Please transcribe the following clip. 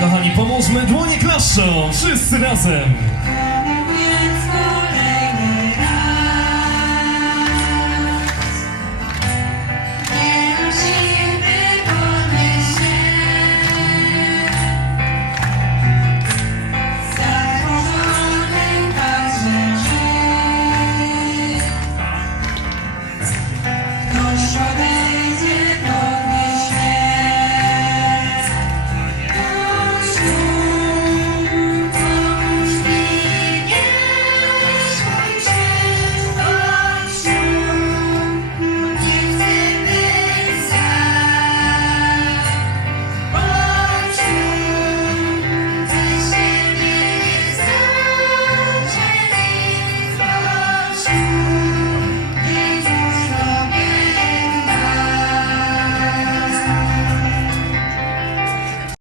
Kochani, pomóżmy, dłonie klaszczą, wszyscy razem.